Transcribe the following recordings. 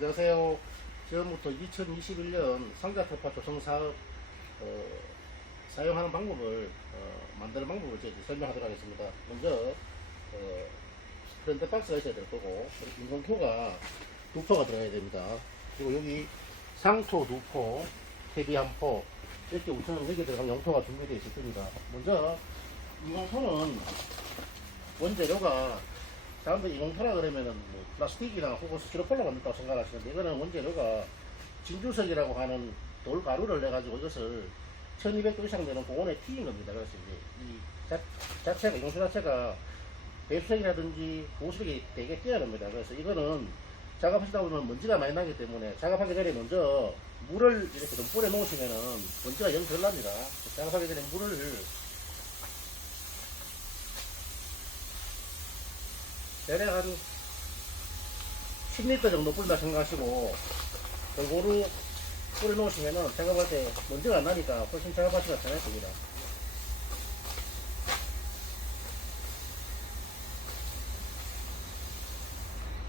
안녕하세요. 지금부터 2021년 상자특파 조성 사업 사용하는 방법을 만드는 방법을 제가 설명하도록 하겠습니다. 먼저 프렌드 박스가 있어야 될 거고 인공토가 두 포가 들어가야 됩니다. 그리고 여기 상토 두 포, 퇴비 한 포, 이렇게 우선 여기 들어가면 용토가 준비되어 있을 겁니다. 먼저 인공토는 원재료가 사람들이 인공토라 그러면은 뭐 플라스틱이나 혹은 스티로폼으로 만든다고 생각하시는데, 이거는 원재료가 진주석이라고 하는 돌가루를 내가지고 이것을 1200도 이상 되는 고온에 튀긴 겁니다. 그래서 이제 이 자체가, 인공토 자체가 배수색이라든지 보수색이 되게 뛰어납니다. 그래서 이거는 작업하시다 보면 먼지가 많이 나기 때문에 작업하기 전에 먼저 물을 이렇게 좀 뿌려 놓으시면은 먼지가 영 덜 납니다. 작업하기 전에 물을 대략 한 10리터 정도 뿌린다 생각하시고 골고루 뿌려 놓으시면은 작업할 때 먼지가 안 나니까 훨씬 작업하시기가 편할 겁니다.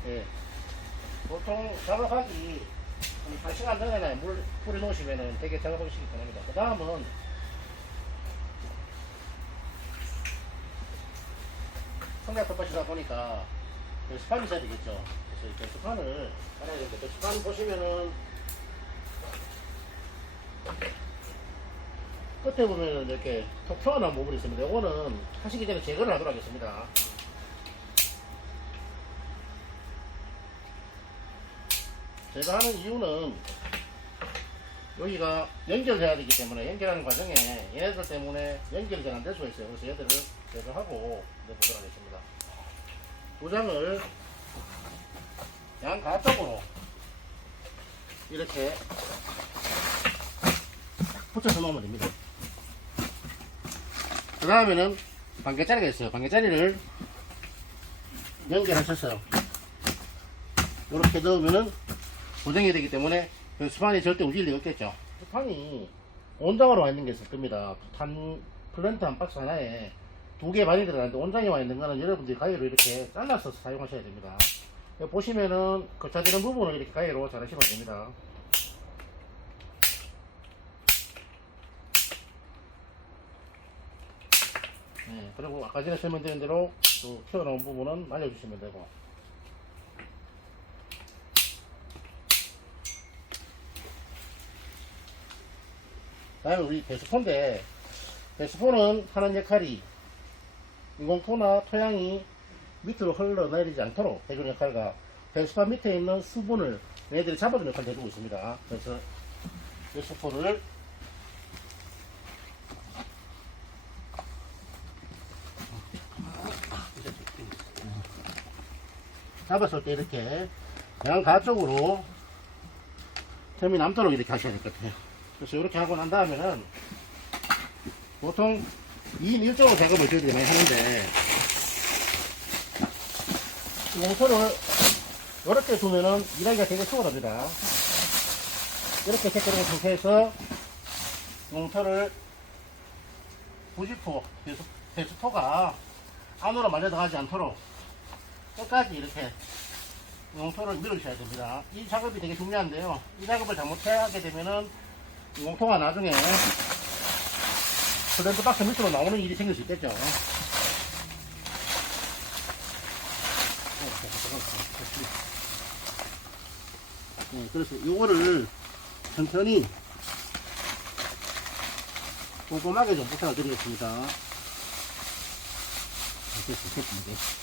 예. 보통 작업하기 한 1시간 전에 물 뿌려 놓으시면은 되게 작업하기 편합니다. 그 다음은 성략덮밥이다 보니까 스판이 있어야 되겠죠. 그래서 이 스판을 깔아야 되는데, 스판 보시면은 끝에 보면은 이렇게 톡 튀어나온 부분이 있습니다. 이거는 하시기 전에 제거를 하도록 하겠습니다. 제거하는 이유는 여기가 연결해야 되기 때문에, 연결하는 과정에 얘네들 때문에 연결이 잘 안 될 수가 있어요. 그래서 얘들을 제거하고 내보도록 하겠습니다. 도장을 양가쪽으로 이렇게 붙여서 놓으면 됩니다. 그 다음에는 반개짜리가 있어요. 반개짜리를 연결하셨어요. 이렇게 넣으면은 고정이 되기 때문에 그 스판이 절대 움직일 리가 없겠죠. 스판이 온장으로 와 있는 게 있을 겁니다. 한 플랜트 한 박스 하나에 2개 반이 들어가는데, 온장에 와 있는 거는 여러분들이 가위로 이렇게 잘라서 사용하셔야 됩니다. 여기 보시면은 거쳐지는 부분을 이렇게 가위로 자르시면 됩니다. 네, 그리고 아까 전에 설명드린 대로 또 튀어나온 부분은 말려주시면 되고, 다음에 우리 배수포인데, 배수포는 하는 역할이 인공토나 토양이 밑으로 흘러내리지 않도록 해주는 역할과 배수판 밑에 있는 수분을 얘들이 잡아주는 역할을 해주고 있습니다. 그래서 배수포를 잡았을 때 이렇게 양가쪽으로 틈이 남도록 이렇게 하셔야 될 것 같아요. 그래서 이렇게 하고 난 다음에는 보통 2인 1조로 작업을 저희들이 많이 하는데, 용토를 이렇게 두면은 일하기가 되게 수월합니다. 이렇게 제껴놓은 상태에서 용토를 90호 배수토가 안으로 말려 들어가지 않도록 끝까지 이렇게 용토를 밀으셔야 됩니다. 이 작업이 되게 중요한데요, 이 작업을 잘못하게 되면은 용토가 나중에 플랜트 박스 밑으로 나오는 일이 생길 수 있겠죠. 네, 그래서 이거를 천천히 꼼꼼하게 좀 부탁을 드리겠습니다. 됐습니다.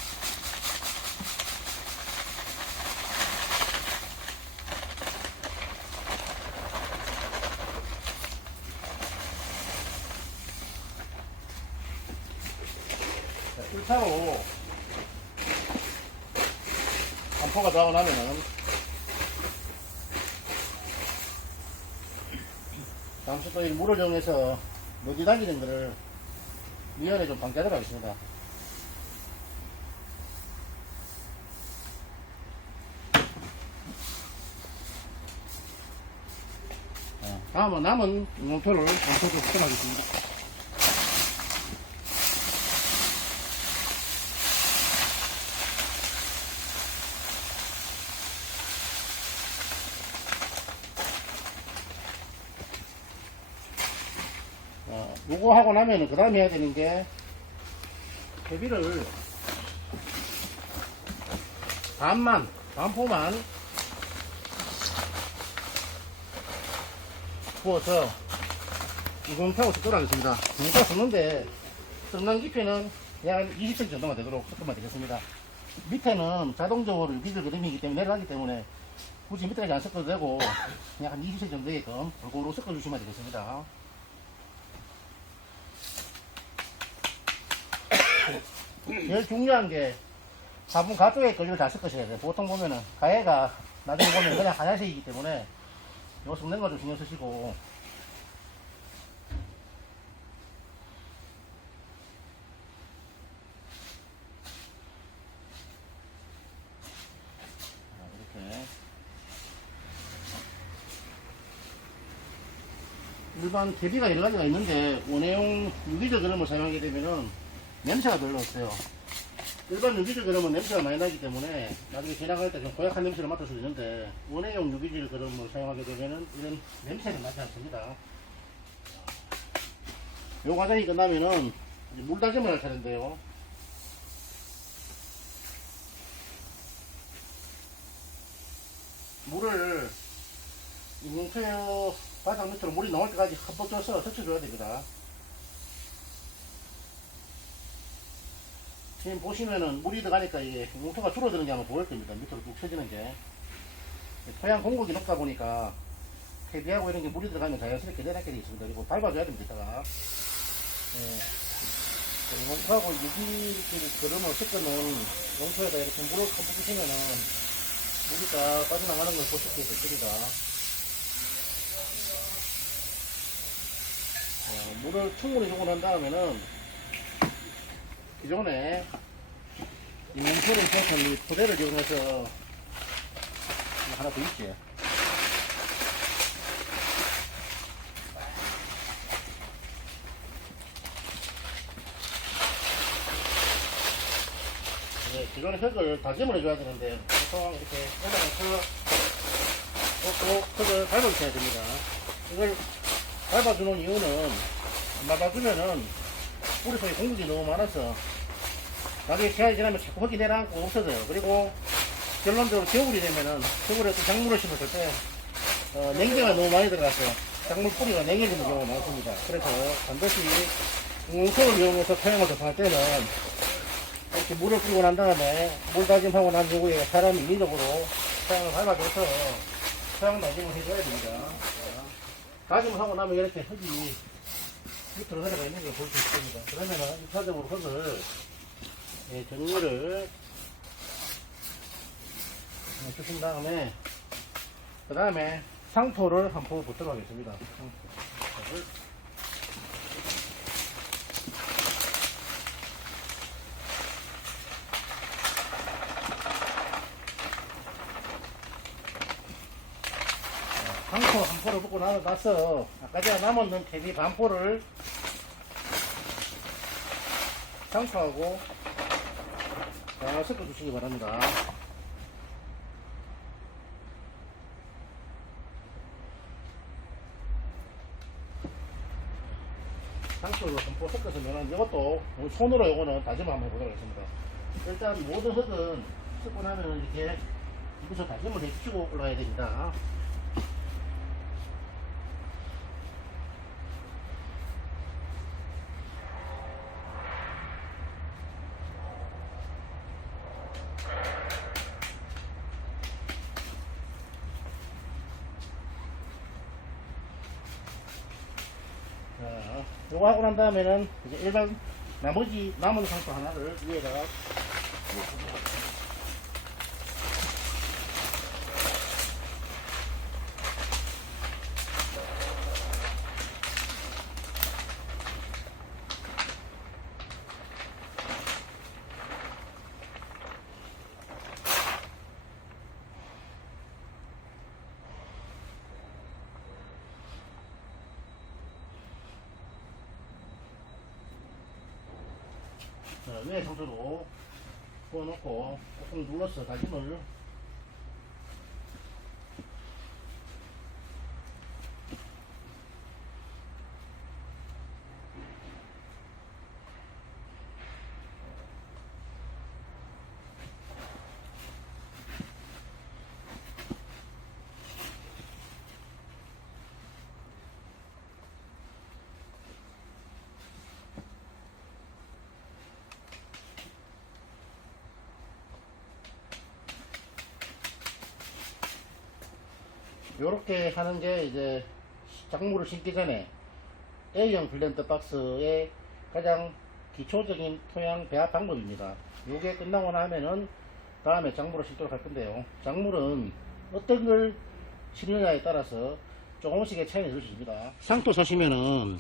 자, 1차로 반포가 나오고 나면은 잠시 또 이 물을 이용해서 먼지 다니는 거를 미연에 좀 방지하도록 하겠습니다. 다음은 남은 용토를 반포로 수정하겠습니다. 요거 하고 나면은 그 다음에 해야 되는 게 퇴비를 반포만 부어서 이공타고 섞으라 하겠습니다. 이공타 섞는데 섞는 깊이는 약 20cm 정도만 되도록 섞으면 되겠습니다. 밑에는 자동적으로 유기질 그림이기 때문에 내려가기 때문에 굳이 밑에까지 안 섞어도 되고 그냥 한 20cm 정도에끔 골고루 섞어주시면 되겠습니다. 제일 중요한 게 화분 가쪽에 걸리를 잘 섞으셔야 돼요. 보통 보면은 가해가 나중에 보면 그냥 하얀색이기 때문에 요 섞는 거 좀 신경 쓰시고 이렇게 일반 퇴비가 여러 가지가 있는데 원해용 유기질 그램을 사용하게 되면은 냄새가 별로 없어요. 일반 유기질 그램은 냄새가 많이 나기 때문에 나중에 지나갈 때 좀 고약한 냄새를 맡을 수 있는데 원해용 유기질 그램을 사용하게 되면은 이런 냄새는 나지 않습니다. 요 과정이 끝나면은 이제 물 다짐을 할 차례인데요. 물을 이뭉토 바닥 밑으로 물이 나올 때까지 흠뻑 쪄서 적셔줘야 됩니다. 지금 보시면은 물이 들어가니까 이게 뭉토가 줄어드는 게 아마 보일 겁니다. 밑으로 쭉 쳐지는 게. 토양 공급이 높다 보니까 퇴비하고 이런 게 물이 들어가면 자연스럽게 내려가게 되어 있습니다. 그리고 밟아줘야 됩니다. 이따가. 뭉토하고 유기질 그름을 섞어놓은 뭉토에다 이렇게 물을 흠뻑 주시면은 물이 다 빠져나가는 걸 보실 수 있습니다. 물을 충분히 주고 난 다음에는 기존에 이 뭉토를 부었던 이 포대를 이용해서 하나 더 있지. 기존의 흙을 다짐을 해줘야 되는데 보통 이렇게 올라가서 또 흙을 밟아주셔야 됩니다. 이걸 밟아주는 이유는 안 밟아주면은 뿌리 속에 공격이 너무 많아서 나중에 시간이 지나면 자꾸 흙이 내려앉고 없어져요. 그리고 결론적으로 겨울이 되면은 겨울에 또 작물을 심었을 때 냉기가 너무 많이 들어가서 작물 뿌리가 냉해지는 경우가 많습니다. 그래서 반드시 뭉토를 이용해서 토양을 조성할 때는 이렇게 물을 뿌리고 난 다음에 물 다짐하고 난 이후에 사람이 인위적으로 토양을 밟아줘서 토양 다짐을 해줘야 됩니다. 다짐을 하고 나면 이렇게 흙이 밑으로 내려가 있는 걸 볼 수 있습니다. 그러면은 1차적으로 흙을 정리를 주신 다음에 그 다음에 상토를 한 포 붓도록 하겠습니다. 상토 한 포를 붓고 나서 아까 제가 남았는 퇴비 반포를 상토하고 잘 섞어주시기 바랍니다. 상토로 한 포 섞어서면 이것도 손으로 요거는 다짐을 한번 해보도록 하겠습니다. 일단 모든 흙은 섞고 나면 이렇게 여기서 다짐을 해주시고 올라가야 됩니다. 자, 요거 하고 난 다음에는 이제 일반 나머지 남은 상토 하나를 위에다가 위에 상토도 부어놓고 꾹 눌러서 다짐을 요렇게 하는 게 이제 작물을 심기 전에 A형 블렌더 박스의 가장 기초적인 토양 배합 방법입니다. 요게 끝나고 나면은 다음에 작물을 심도록 할 건데요. 작물은 어떤 걸 심느냐에 따라서 조금씩의 차이가 있을 수 있습니다. 상토 사시면은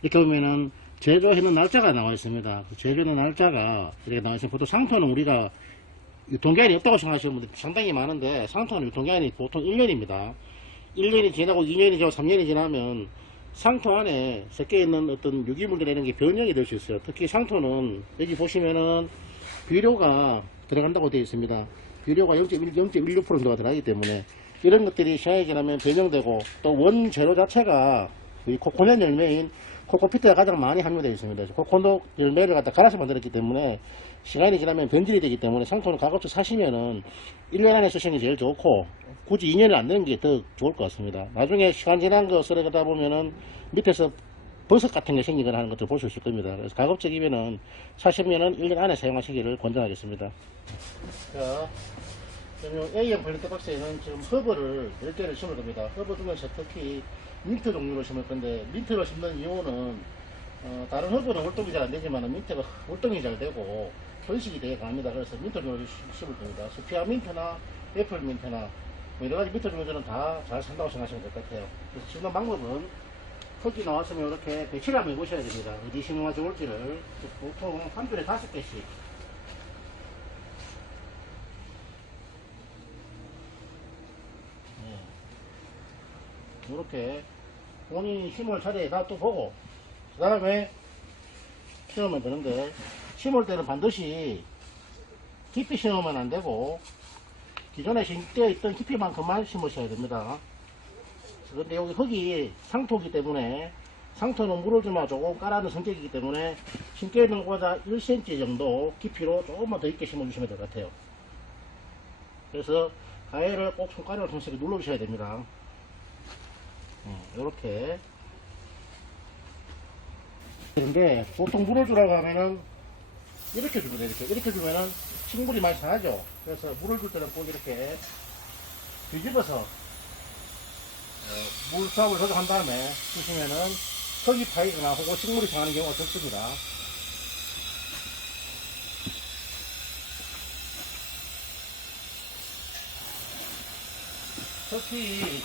이렇게 보면은 제조하는 날짜가 나와 있습니다. 제조하는 날짜가 이렇게 나와 있습니다. 보통 상토는 우리가 유통기한이 없다고 생각하시는 분들이 상당히 많은데, 상토는 유통기한이 보통 1년입니다. 1년이 지나고 2년이 지나고 3년이 지나면 상토 안에 섞여 있는 어떤 유기물들이 이런 게 변형이 될 수 있어요. 특히 상토는 여기 보시면은 비료가 들어간다고 되어 있습니다. 비료가 0.16% 정도가 들어가기 때문에 이런 것들이 시간이 지나면 변형되고, 또 원재료 자체가 이 코코넛 열매인 코코피트가 가장 많이 함유되어 있습니다. 코코넛 열매를 갖다 갈아서 만들었기 때문에 시간이 지나면 변질이 되기 때문에 상토는 가급적 사시면은 1년 안에 쓰시는 게 제일 좋고, 굳이 2년을 안 내는 게 더 좋을 것 같습니다. 나중에 시간 지난 거 썰어가다 보면은 밑에서 버섯 같은 게 생기거나 하는 것들 볼 수 있을 겁니다. 그래서 가급적이면은 사시면은 1년 안에 사용하시기를 권장하겠습니다. 자, 그럼 A형 블렌더 박스에는 지금 허브를 10개를 심을 겁니다. 허브 중에서 특히 민트 종류를 심을 건데, 민트를 심는 이유는 다른 허브는 활동이 잘 안 되지만 민트가 활동이 잘 되고 번식이 되게 강합니다. 그래서 민트 종류를 심을 겁니다. 스피아 민트나 애플 민트나 뭐 여러 가지 민트 종류들은 다 잘 산다고 생각하시면 될 것 같아요. 그래서 심는 방법은 흙이 나왔으면 이렇게 배치를 한번 해보셔야 됩니다. 어디 심으면 좋을지를. 보통 한 줄에 5개씩. 이렇게 본인이 심을 자리에 놔두고 그 다음에 심으면 되는데, 심을 때는 반드시 깊이 심으면 안 되고 기존에 심되어 있던 깊이만큼만 심으셔야 됩니다. 그런데 여기 흙이 상토이기 때문에, 상토는 물을 좀 조금 깔아놓은 성격이기 때문에 심겨 있는 것보다 1cm 정도 깊이로 조금만 더 있게 심어주시면 될 것 같아요. 그래서 가해를 꼭 손가락을 통해서 눌러주셔야 됩니다. 이렇게. 그런데 보통 물을 주라고 하면은 이렇게 주면 돼요. 이렇게 주면은 식물이 많이 상하죠. 그래서 물을 줄 때는 꼭 이렇게 뒤집어서 물 수압을 조절한 다음에 주시면은 흙이 파이거나 혹은 식물이 상하는 경우가 적습니다. 특히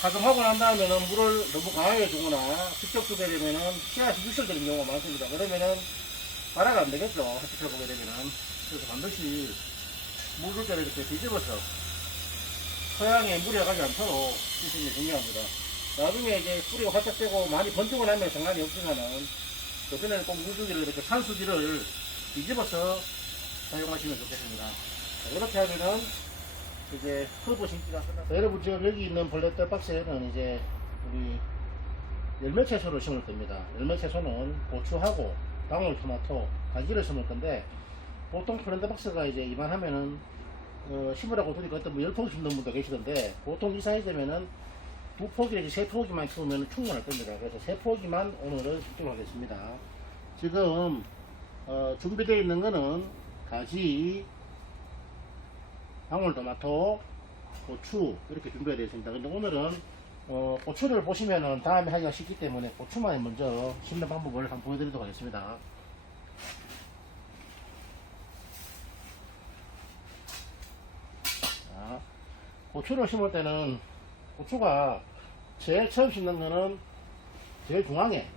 가정하고 난 다음에는 물을 너무 강하게 주거나 직접 주게 되면은 씨앗이 유실되는 경우가 많습니다. 그러면은 발화가 안 되겠죠. 햇빛을 보게 되면은. 그래서 반드시 물 줄 때를 이렇게 뒤집어서 토양에 물이 가지 않도록 주시는 게 중요합니다. 나중에 이제 뿌리가 활짝 되고 많이 번지고 나면 상관이 없지만은, 그전에는 꼭 물주기를 이렇게 산수지를 뒤집어서 사용하시면 좋겠습니다. 자, 이렇게 하면은 이제 허브 심기가 끝났어요. 여러분, 지금 여기 있는 블렌더 박스에는 이제 우리 열매 채소를 심을 겁니다. 열매 채소는 고추하고 방울토마토, 가지를 심을 건데, 보통 블렌더 박스가 이제 이만하면은 심으라고 두니까 어떤 뭐 10포기 심는 분도 계시던데, 보통 이 사이즈면은 2포기 내지 3포기만 심으면 충분할 겁니다. 그래서 3포기만 오늘은 심도록 하겠습니다. 지금 준비되어 있는 거는 가지, 방울토마토, 고추 이렇게 준비가 되어 있습니다. 근데 오늘은 고추를 보시면은 다음에 하기가 쉽기 때문에 고추만 먼저 심는 방법을 한번 보여드리도록 하겠습니다. 자, 고추를 심을 때는 고추가 제일 처음 심는 거는 제일 중앙에,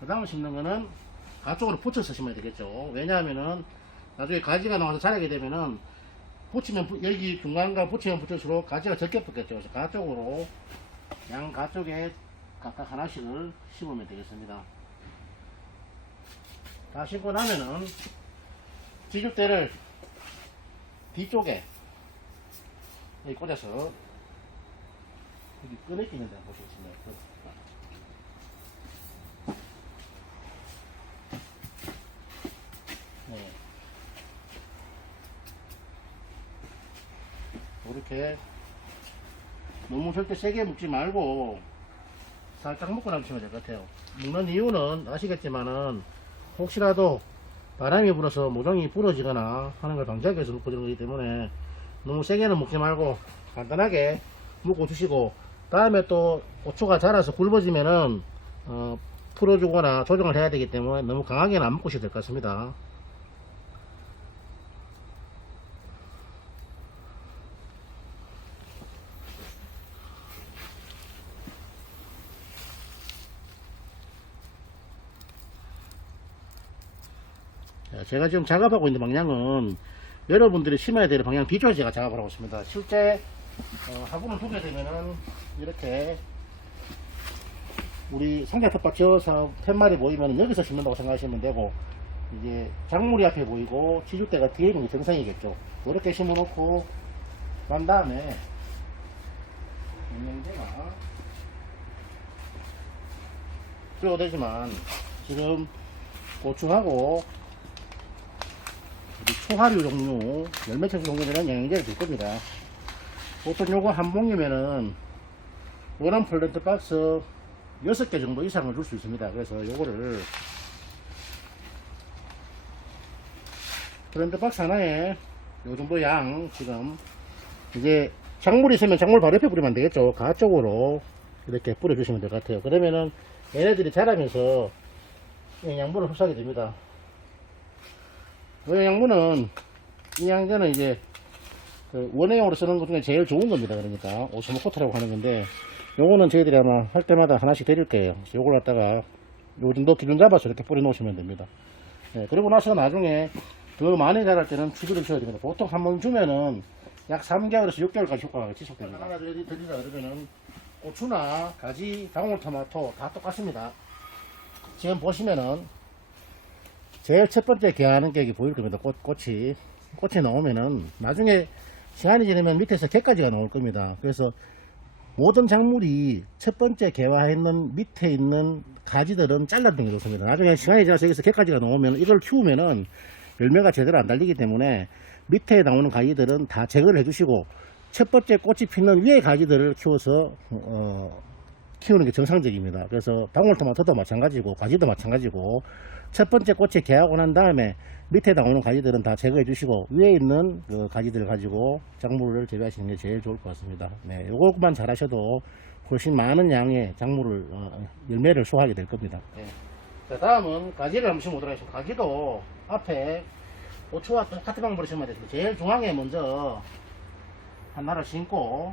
그 다음에 심는 거는 가쪽으로 붙여서 심어야 되겠죠. 왜냐하면은 나중에 가지가 나와서 자라게 되면은 붙이면 여기 중간과 붙이면 붙일수록 가지가 적게 붙겠죠. 그래서 가쪽으로, 양 가쪽에 각각 하나씩을 심으면 되겠습니다. 다 심고 나면은 지죽대를 뒤쪽에 여기 꽂아서, 여기 끈에 끼는 데 보시겠습니다. 네. 이렇게 너무 절대 세게 묶지 말고 살짝 묶고 남시면 될 것 같아요. 묶는 이유는 아시겠지만은 혹시라도 바람이 불어서 모종이 부러지거나 하는 걸 방지하기 위해서 묶어주는 거기 때문에 너무 세게는 묶지 말고 간단하게 묶어 주시고, 다음에 또 고추가 자라서 굵어지면은 풀어주거나 조정을 해야 되기 때문에 너무 강하게는 안 묶으셔도 될 것 같습니다. 제가 지금 작업하고 있는 방향은 여러분들이 심어야 될 방향 뒤쪽에 제가 작업을 하고 있습니다. 실제 화분을 두게 되면은 이렇게 우리 상자 텃밭 지어서 팻말이 보이면 여기서 심는다고 생각하시면 되고, 이제 작물이 앞에 보이고 지주대가 뒤에 있는 게 정상이겠죠. 이렇게 심어 놓고 난 다음에 영양제가 들어되지만 지금 고추하고 초하류 종류, 열매채소 종류는 영양제를 줄 겁니다. 보통 요거 한 봉이면은 노란 플랜트 박스 6개 정도 이상을 줄 수 있습니다. 그래서 요거를 플랜트 박스 하나에 요 정도 양, 지금 이제 작물이 있으면 작물 바로 옆에 뿌리면 안 되겠죠. 가쪽으로 이렇게 뿌려주시면 될 것 같아요. 그러면은 얘네들이 자라면서 영양분을 흡수하게 됩니다. 영양분은, 이 양제는 이제 원액용으로 쓰는 것 중에 제일 좋은 겁니다. 그러니까 오스모코트라고 하는 건데, 요거는 저희들이 아마 할 때마다 하나씩 드릴 거예요. 요걸 갖다가 요 정도 기준 잡아서 이렇게 뿌려 놓으시면 됩니다. 네, 그리고 나서 나중에 더 많이 자랄 때는 추비를 줘야 됩니다. 보통 한 번 주면은 약 3개월에서 6개월까지 효과가 지속됩니다. 하나 드리자 그러면은 고추나 가지, 방울토마토 다 똑같습니다. 지금 보시면은 제일 첫 번째 개하는 격이 보일 겁니다. 꽃이 나오면은 나중에 시간이 지나면 밑에서 개까지가 나올 겁니다. 그래서 모든 작물이 첫 번째 개화했는 밑에 있는 가지들은 잘라주는 게 좋습니다. 나중에 시간이 지나서 여기서 개까지가 나오면 이걸 키우면은 열매가 제대로 안 달리기 때문에 밑에 나오는 가지들은 다 제거를 해주시고, 첫 번째 꽃이 피는 위에 가지들을 키워서 키우는 게 정상적입니다. 그래서 방울토마토도 마찬가지고 가지도 마찬가지고, 첫 번째 꽃이 개하고 난 다음에 밑에 나오는 가지들은 다 제거해 주시고 위에 있는 그 가지들을 가지고 작물을 재배하시는 게 제일 좋을 것 같습니다. 네, 요것만 잘 하셔도 훨씬 많은 양의 작물을 열매를 소화하게 될 겁니다. 네. 자, 다음은 가지를 한번 심어보도록 하겠습니다. 가지도 앞에 고추와 똑같은 방법으로 심어야 됩니다. 제일 중앙에 먼저 하나를 심고,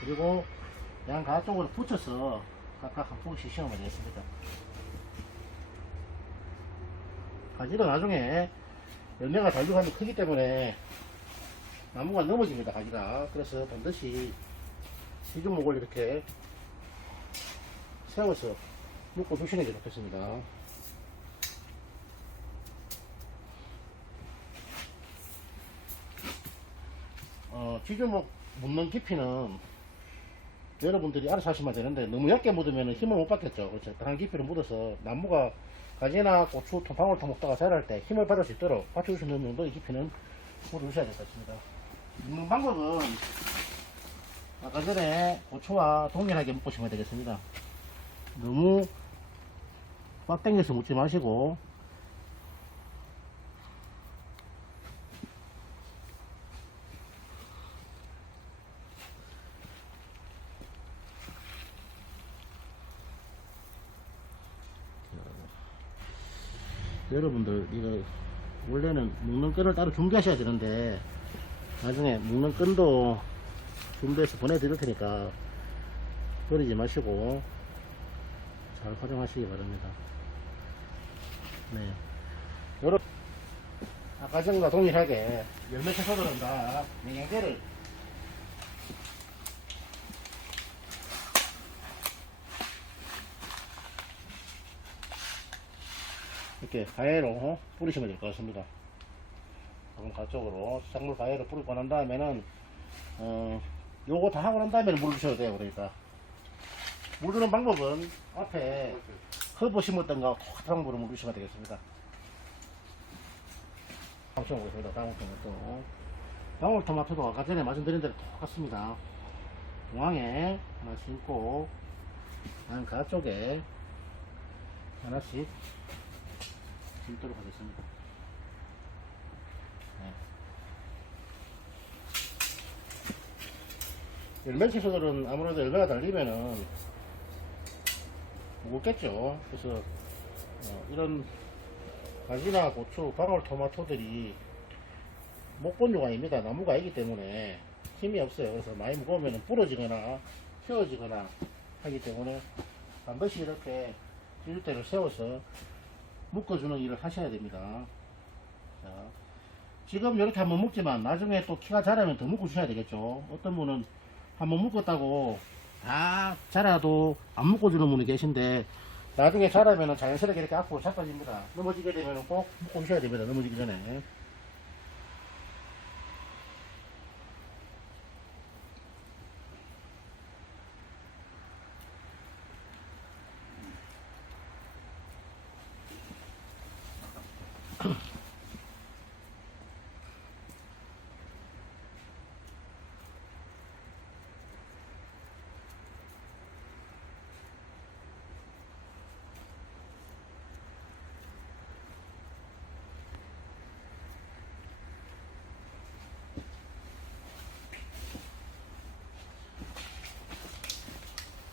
그리고 양 가쪽으로 붙여서 각각 한 포기씩 심으면 되겠습니다. 가지도 나중에 열매가 달려가면 크기 때문에 나무가 넘어집니다. 가지가. 그래서 반드시 시중목을 이렇게 세워서 묶어 주시는 게 좋겠습니다. 지주목 묻는 깊이는 여러분들이 알아서 하시면 되는데, 너무 얇게 묻으면 힘을 못 받겠죠. 그렇죠. 한 깊이를 묻어서 나무가 가지나 고추, 방울토 먹다가 자랄 때 힘을 받을 수 있도록 받쳐줄 수 있는 정도의 깊이는 물어주셔야 될 것 같습니다. 묶는 방법은 아까 전에 고추와 동일하게 묶으시면 되겠습니다. 너무 꽉 당겨서 묶지 마시고, 여러분들 이거 원래는 묶는 끈을 따로 준비하셔야 되는데, 나중에 묶는 끈도 준비해서 보내드릴 테니까 버리지 마시고 잘 활용하시기 바랍니다. 네, 여러분 아까 전과 동일하게 열매 채소들은 다 영양제를 이렇게 가해로 뿌리시면 될 것 같습니다. 그럼 가쪽으로 작물 가해로 뿌리고 난 다음에는 요거 다 하고 난 다음에는 물 주셔도 돼요. 그러니까 물 주는 방법은 앞에 허브 심었던 거 똑같은 방법으로 물 주시면 되겠습니다. 방송하겠습니다. 방울토마토. 방울토마토도 아까 전에 말씀드린 대로 똑같습니다. 중앙에 하나 심고 안 가쪽에 하나씩 심도록 하겠습니다. 열매채소들은 아무래도 열매가 달리면은 무겁겠죠. 그래서 이런 가지나 고추, 방울토마토들이 목본류가 아닙니다. 나무가 아니기 때문에 힘이 없어요. 그래서 많이 무거우면 부러지거나 휘어지거나 하기 때문에 반드시 이렇게 비닐대를 세워서 묶어주는 일을 하셔야 됩니다. 자, 지금 이렇게 한번 묶지만 나중에 또 키가 자라면 더 묶어주셔야 되겠죠. 어떤 분은 한번 묶었다고 다 자라도 안 묶어주는 분이 계신데 나중에 자라면 자연스럽게 이렇게 앞으로 자빠집니다. 넘어지게 되면 꼭 묶어주셔야 됩니다. 넘어지기 전에.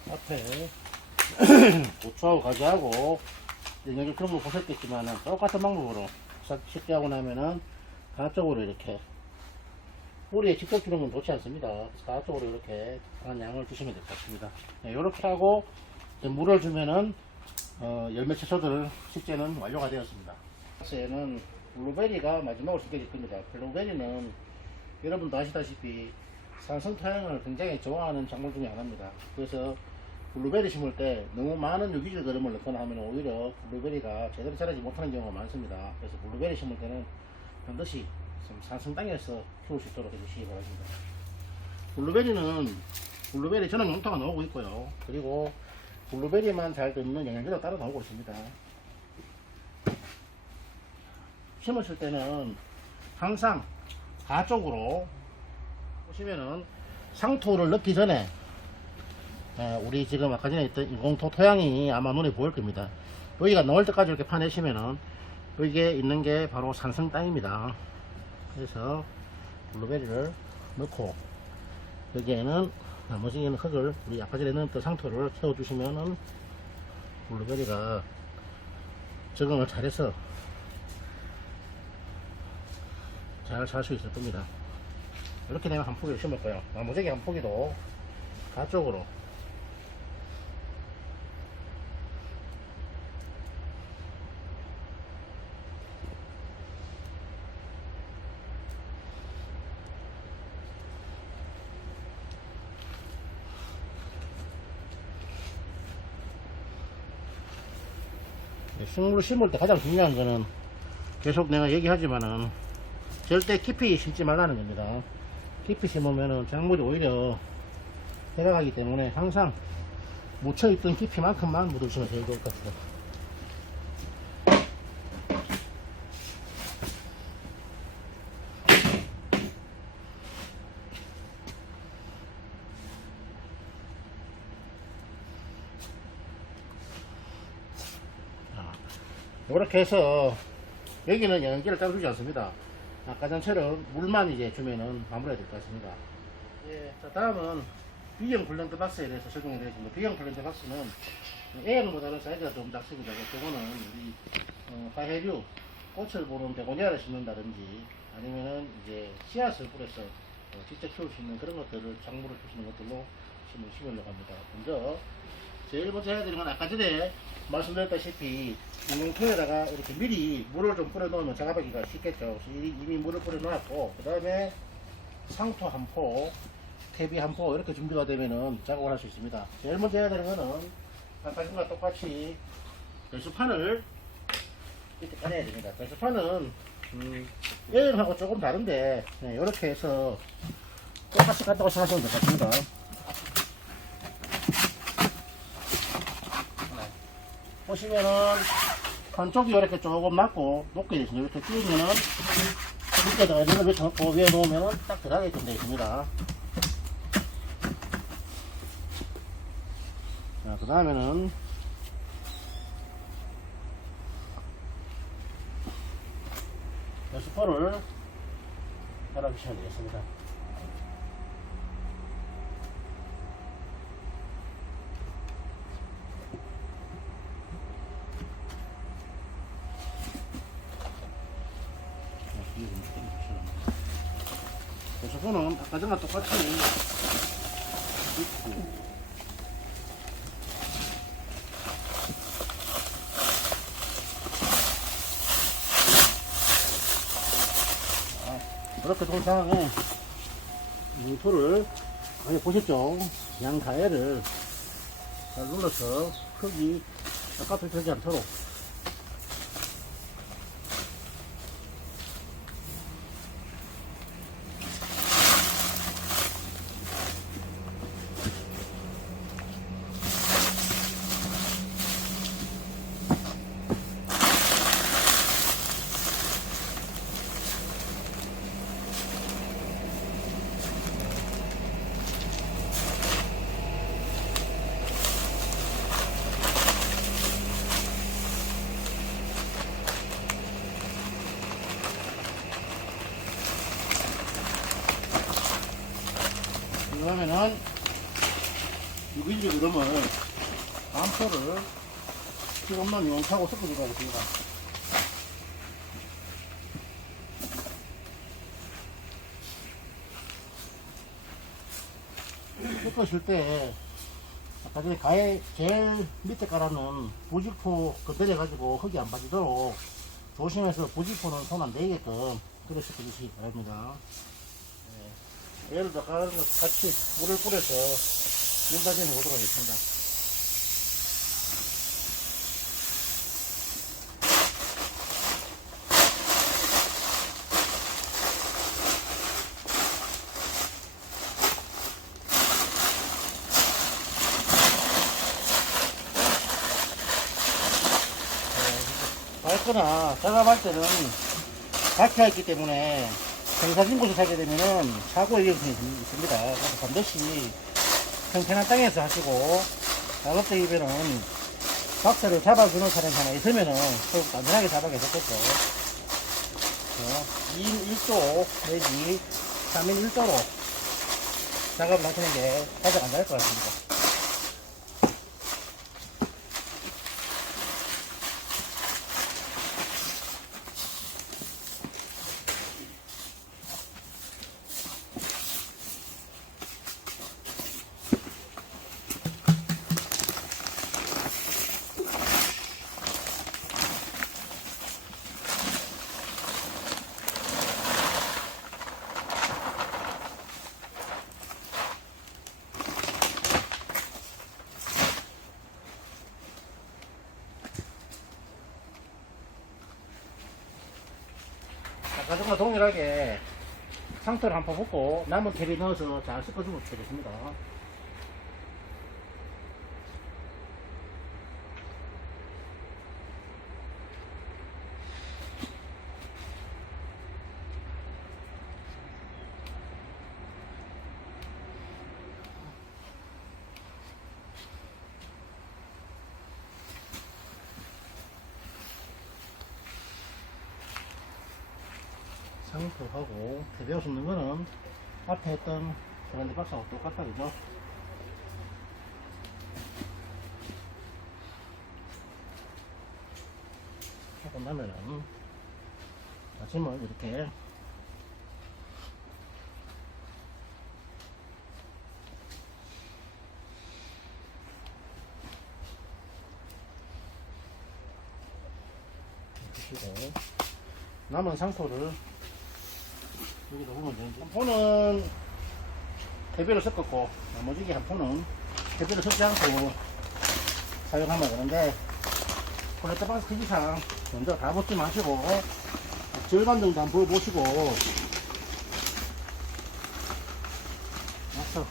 앞에 고추하고 가지하고 영양제 그런 거 보셨겠지만 똑같은 방법으로 쉽게 하고 나면은 가쪽으로 이렇게 뿌리에 직접 주는 건 좋지 않습니다. 그래서 가쪽으로 이렇게 한 양을 주시면 될 것 같습니다. 네, 이렇게 하고 물을 주면은 열매채소들 식재는 완료가 되었습니다. 에는 블루베리가 마지막으로 심겨질 겁니다. 블루베리는 여러분도 아시다시피 산성토양을 굉장히 좋아하는 작물 중에 하나입니다. 그래서 블루베리 심을 때 너무 많은 유기질 거름을 넣거나 하면 오히려 블루베리가 제대로 자라지 못하는 경우가 많습니다. 그래서 블루베리 심을 때는 반드시 좀 산성 땅에서 키울 수 있도록 해주시기 바랍니다. 블루베리 전용 용토가 나오고 있고요. 그리고 블루베리만 잘 듣는 영양제도 따로 나오고 있습니다. 심으실 때는 항상 가쪽으로 보시면은 상토를 넣기 전에 우리 지금 아까 전에 있던 인공토 토양이 아마 눈에 보일 겁니다. 여기가 나올 때까지 이렇게 파내시면은 여기에 있는 게 바로 산성 땅입니다. 그래서 블루베리를 넣고 여기에는 나머지는 흙을 우리 아까 전에 넣었던 상토를 채워주시면은 블루베리가 적응을 잘해서 잘 살 수 있을 겁니다. 이렇게 되면 한 포기를 심을 거예요. 나머지 한 포기도 가쪽으로 식물을 심을 때 가장 중요한 거는 계속 내가 얘기하지만은 절대 깊이 심지 말라는 겁니다. 깊이 심으면은 작물이 오히려 해가기 때문에 항상 묻혀있던 깊이만큼만 묻어주시면 제일 좋을 것 같아요. 이렇게 해서 여기는 영양제를 따로 주지 않습니다. 아까 전처럼 물만 이제 주면은 마무리가 될 것 같습니다. 예, 자, 다음은 B형 블렌드 박스에 대해서 설명해 드리겠습니다. B형 블렌드 박스는 A형보다는 사이즈가 좀 작습니다. 그거는 우리 화해류, 꽃을 보는 베고니아를 심는다든지 아니면은 이제 씨앗을 뿌려서 직접 키울 수 있는 그런 것들을 작물을 줄 수 있는 것들로 심으려고 합니다. 먼저 제일 먼저 해야 되는 건 아까 전에 말씀드렸다시피 인공토에다가 이렇게 미리 물을 좀 뿌려 놓으면 작업하기가 쉽겠죠. 이미 물을 뿌려 놓았고 그 다음에 상토 한 포, 퇴비 한 포 이렇게 준비가 되면은 작업을 할 수 있습니다. 제일 먼저 해야 되는 거는 아까 전과 똑같이 배수판을 이렇게 까내야 됩니다. 배수판은 A형하고 조금 다른데 이렇게 해서 똑같이 깐다고 생각하시면 될 것 같습니다. 보시면은 한쪽이 이렇게 조금 맞고 높게 있습니다. 이렇게 끼우면은 밑에다가 이걸 넣고 위에 놓으면은 딱 들어가게끔 되어 있습니다. 자, 그 다음에는 배수포를 알아주시면 되겠습니다. 저거는 아까 전과 똑같이 있고, 이렇게 동상에 뭉토를 많이 보셨죠? 양 가해를 잘 눌러서 흙이 바깥으로 되지 않도록 그러면은 유기질 그름을 암초를 조금만 용하고 섞어주도록 하겠습니다. 섞으실 때 아까 전에 가에 제일 밑에 깔아놓은 부직포 건드려 가지고 흙이 안 빠지도록 조심해서 부직포는 손 안 대게끔 그래 섞어주시기 바랍니다. 얘를 더 같이 물을 뿌려서 물 다짐해 보도록 하겠습니다. 밟거나 작업할 때는 박혀있기 있기 때문에 평사진 곳에 살게 되면은 사고의 위험성이 있습니다. 그래서 반드시 평평한 땅에서 하시고 작업대기에는 박스를 잡아주는 사람이 하나 있으면은 더욱 안전하게 잡아야 좋겠죠. 2인 1조 내지 3인 1조로 작업을 하시는 게 가장 안전할 것 같습니다. 아까 전과 동일하게 상토를 한번 붓고 남은 탭에 넣어서 잘 섞어주면 되겠습니다. 상토하고 배배우 씹는 거는 앞에 했던 그란데 박스하고 똑같다, 그죠? 하고 나면은 아침을 이렇게 주시고 남은 상토를 여기다 보면 되는데, 한 포는 대비를 섞었고 나머지 한 포는 대비를 섞지 않고 사용하면 되는데, 콜레트 박스 크기상 먼저 다 붓지 마시고 절반 정도 한번 부어보시고 나서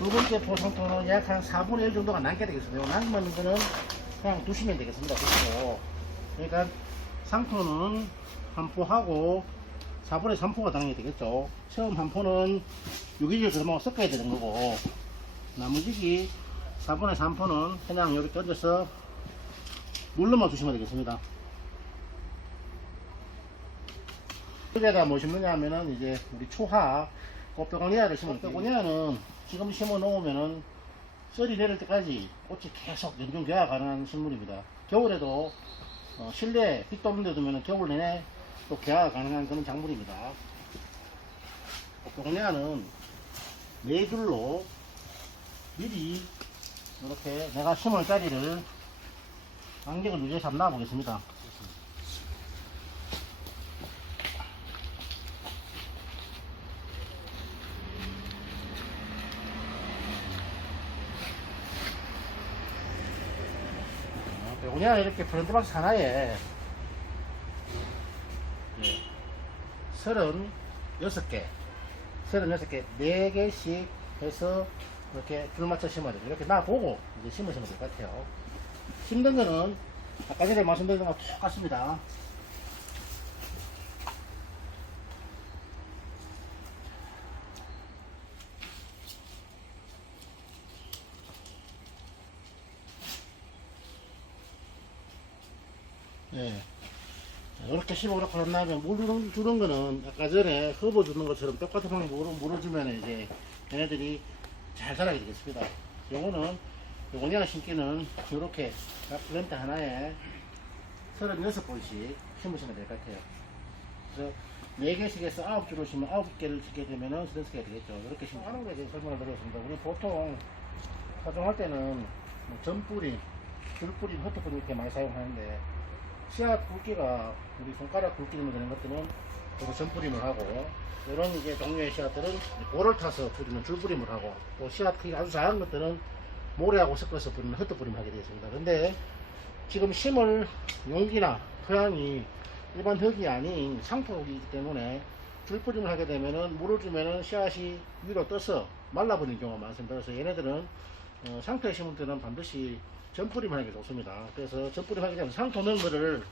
두 번째 포 상토는 약 한 4분의 1 정도가 남게 되겠습니다. 남은 거는 그냥 두시면 되겠습니다. 두시고. 그러니까 상토는 한 포하고 4분의 3포가 당연히 되겠죠. 처음 한 포는 유기질 그러면 섞어야 되는 거고, 나머지 4분의 3포는 그냥 이렇게 얹어서 눌러만 주시면 되겠습니다. 여기에다 뭐 심느냐 하면은 이제 우리 초하 꽃베고니아를 심을 거예요. 꽃베고니아는 지금 심어 놓으면은 썰이 내릴 때까지 꽃이 계속 연중 개화 가능한 식물입니다. 겨울에도 실내에 빛도 없는 데 두면은 겨울 내내 또 개화가 가능한 그런 작물입니다. 꽃베고니아는 네 줄로 미리 이렇게 내가 심을 자리를 간격을 유지해서 한번 놔 보겠습니다. 베고니아 이렇게 프렌트박스 하나에 36개 4개씩 해서 이렇게 줄 맞춰 심어야 돼요. 이렇게 놔보고 이제 심으시면 될 것 같아요. 심는 거는 아까 전에 말씀드린 거랑 똑같습니다. 네. 이렇게 심어놓고 난 다음에 물 주는 거는 아까 전에 허브 주는 것처럼 똑같은 방법으로 물어주면 이제 얘네들이 잘 자라게 되겠습니다. 요거는 베고니아 심기는 이렇게 플랜트 하나에 36번씩 심으시면 될 것 같아요. 그래서 4개씩 해서 9주로 심으면 9개를 심게 되면은 36개가 되겠죠. 이렇게 심하는 거에 대해서 설명을 드렸습니다. 우리 보통 사종할 때는 뭐 전뿌리, 줄뿌리, 흩어뿌리 이렇게 많이 사용하는데 씨앗 굵기가 우리 손가락 굵기로 되는 것들은 그리고 전뿌림을 하고, 이런 이제 종류의 씨앗들은 볼을 타서 뿌리는 줄뿌림을 하고, 또 씨앗 크기가 아주 작은 것들은 모래하고 섞어서 뿌리는 흩어뿌림을 하게 되었습니다. 근데 지금 심을 용기나 토양이 일반 흙이 아닌 상토이기 때문에 줄뿌림을 하게 되면은 물을 주면은 씨앗이 위로 떠서 말라버리는 경우가 많습니다. 그래서 얘네들은 상토에 심을 때는 반드시 전뿌림 하는 게 좋습니다. 그래서 전뿌림 하기 전에 상토 넣은 거를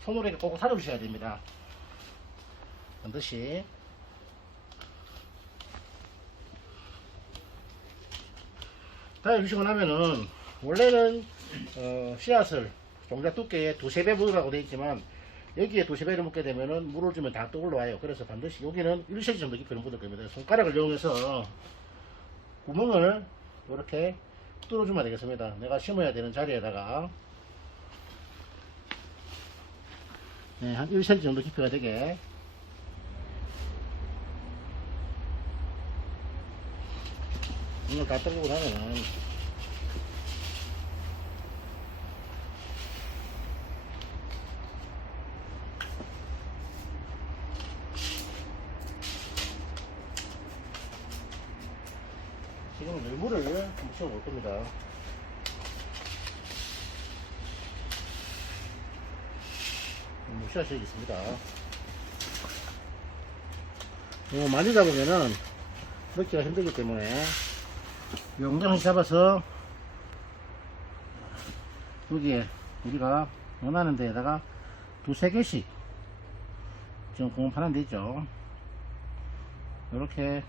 손으로 이렇게 꼭 살려주셔야 됩니다. 반드시. 다 해주시고 나면은 원래는 씨앗을 종자 두께에 2~3배 묻으라고 되어 있지만 여기에 2~3배를 묻게 되면은 물을 주면 다 떠올라 와요. 그래서 반드시 여기는 1cm 정도 깊이를 묻을 겁니다. 손가락을 이용해서 구멍을 이렇게 뚫어주면 되겠습니다. 내가 심어야 되는 자리에다가 네, 한 1cm 정도 깊이가 되게 이걸 다 떨고 나면은 지금 물을 좀 씌워볼 겁니다. 무시할 수 있습니다. 많이 잡으면은 넣기가 힘들기 때문에 용량을 잡아서 여기에 우리가 원하는 데에다가 2~3개씩 지금 구멍 파는 데 있죠. 이렇게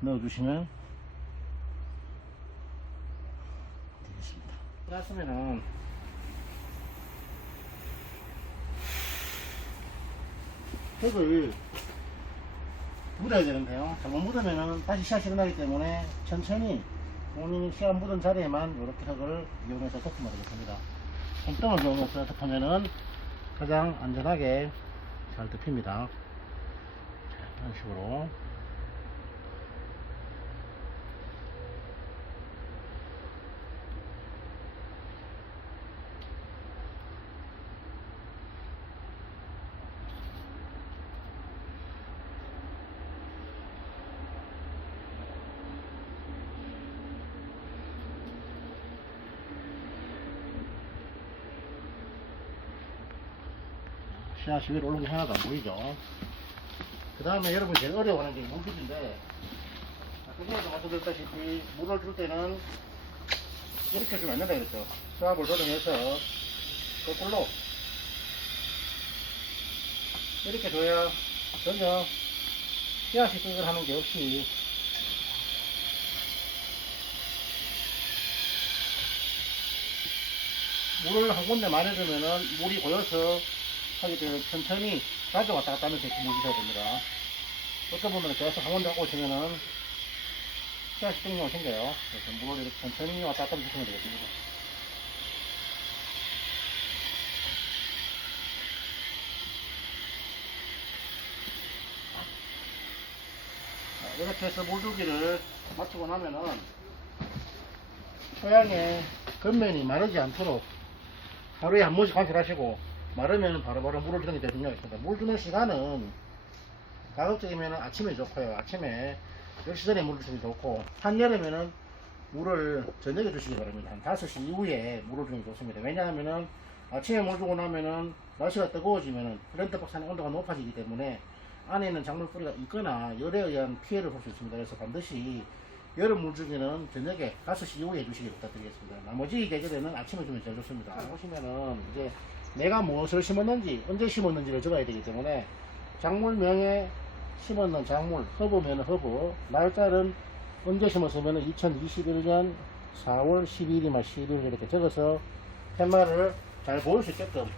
넣어주시면 되겠습니다. 끝났으면은 흙을 묻어야 되는데요. 잘못 묻으면은 다시 씨앗이 일어나기 때문에 천천히 본인이 씨앗 묻은 자리에만 이렇게 흙을 이용해서 덮으면 되겠습니다. 손등을 이용해서 덮으면은 가장 안전하게 잘 덮입니다. 이런 식으로. 씨앗이 위로 올라온 게 하나도 안 보이죠. 그 다음에 여러분 제일 어려워하는 게 물주기인데, 조금에도 말씀드렸다시피 물을 줄 때는 이렇게 주면 안 된다 그랬죠. 수압을 조정해서 거꾸로 이렇게 줘야 전혀 씨앗이 끄글하는 게 없이 물을 한 군데 많이 주면은 물이 고여서 하게 되면 천천히 자주 왔다 갔다 하면서 이렇게 물 주셔야 됩니다. 어떤 분들은 계속 한 군데 하고 있으면은 씨앗이 땡기가 생겨요. 그래서 물을 이렇게 천천히 왔다 갔다 하면서 주시면 되겠습니다. 이렇게 해서 물주기를 마치고 나면은 토양의 겉면이 마르지 않도록 하루에 한 번씩 관찰하시고 마르면 바로바로 물을 주는 게 되게 중요하겠습니다. 물 주는 시간은 가급적이면 아침에 좋고요. 아침에 10시 전에 물을 주는 게 좋고 한여름에는 물을 저녁에 주시기 바랍니다. 한 5시 이후에 물을 주는 게 좋습니다. 왜냐하면은 아침에 물 주고 나면은 날씨가 뜨거워지면은 렌터박스 안의 온도가 높아지기 때문에 안에 있는 작물 뿌리가 있거나 열에 의한 피해를 볼 수 있습니다. 그래서 반드시 여름 물주기는 저녁에 5시 이후에 해주시기 부탁드리겠습니다. 나머지 계절에는 아침에 주면 제일 좋습니다. 보시면은 이제 내가 무엇을 심었는지 언제 심었는지를 적어야 되기 때문에 작물명에 심었는 작물, 허브면 허브, 날짜는 언제 심었으면 2021년 4월 12일이나 11일 이렇게 적어서 팻말을 잘 보일 수 있게끔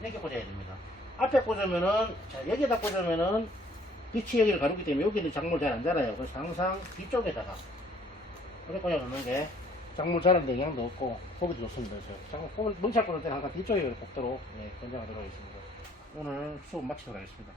이렇게 꽂아야 됩니다. 앞에 꽂으면은, 자, 여기에다 꽂으면은 빛이 여기를 가르기 때문에 여기는 작물 잘 안 자라요. 그래서 항상 뒤쪽에다가 이렇게 꽂아놓는 게 작물 자라는데 영향도 없고 보기도 좋습니다. 작물 멍차 꽂을 때는 항상 뒤쪽에 꽂도록 권장하도록 하겠습니다. 오늘 수업 마치도록 하겠습니다.